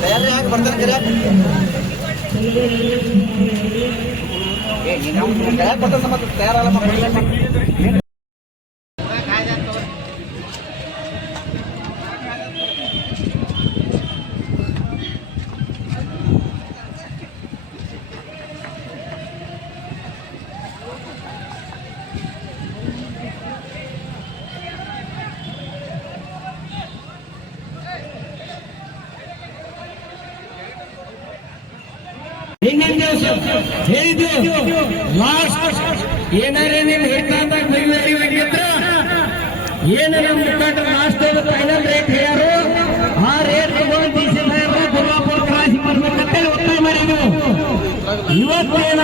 ತಯಾರಿ ಯಾಕೆ ಬರ್ತಾರೆ ಏ ನೀನು ಕರಿಯಾಕ ಬರ್ತಾರೆ ಮತ್ತೆ ತಯಾರಲ್ಲ ಹಿಂದಿನ ದಿವಸ ಹೇಳಿದ್ದು ಲಾಸ್ಟ್ ಏನಾರೇ ನೀವು ಹೇಳ್ಕೊಂಡಾಗ ಮೈವೇರಿ ಹೋಗಿದ್ರ ಏನು ನಮ್ಮ ಫೈನಲ್ ರೇಟ್ ಹೇಳ್ಯಾರು? ಆ ರೇಟ್ ತಗೊಂಡು ಡಿ ಸಿ ಸಾಹೇಬ್ರ ಗುರುವಾಪುರ ಕ್ರಾಸಿ ಮಾಡ್ಬೇಕಂತ ಒತ್ತಾಯ ಮಾಡಿದ್ವು ಇವತ್ತೇನ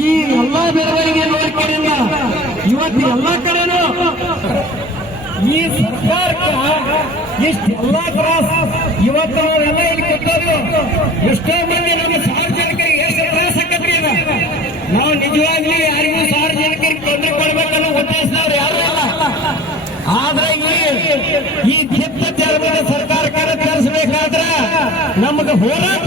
ಈ ಎಲ್ಲಾ ಬೆಳವಣಿಗೆ ನೋಡ್ಕರಿಂದ ಇವತ್ತು ಎಲ್ಲಾ ಕಡೆನೂ ಈ ಸರ್ಕಾರಕ್ಕ ಇಷ್ಟೆಲ್ಲ ಕ್ರಾಸ್ ಇವತ್ತು ಎಷ್ಟೋ ಮಂದಿ ನಮ್ಮ ಸಾರ್ವಜನಿಕರಿಗೆ ಎಷ್ಟು ತ್ರಾಸ ನಾವು ನಿಜವಾಗ್ಲೂ ಯಾರಿಗೂ ಸಾರ್ವಜನಿಕರಿಗೆ ತೊಂದರೆ ಕೊಡ್ಬೇಕನ್ನೋ ಉದ್ದೇಶದವ್ರು ಯಾರು ಅಲ್ಲ ಆದ್ರೆ ಈ ಚಿತ್ತ ಚರ್ಮದ ಸರ್ಕಾರಕ್ಕೆ ತರಿಸಬೇಕಾದ್ರೆ ನಮಗೆ ಹೋರಾಟ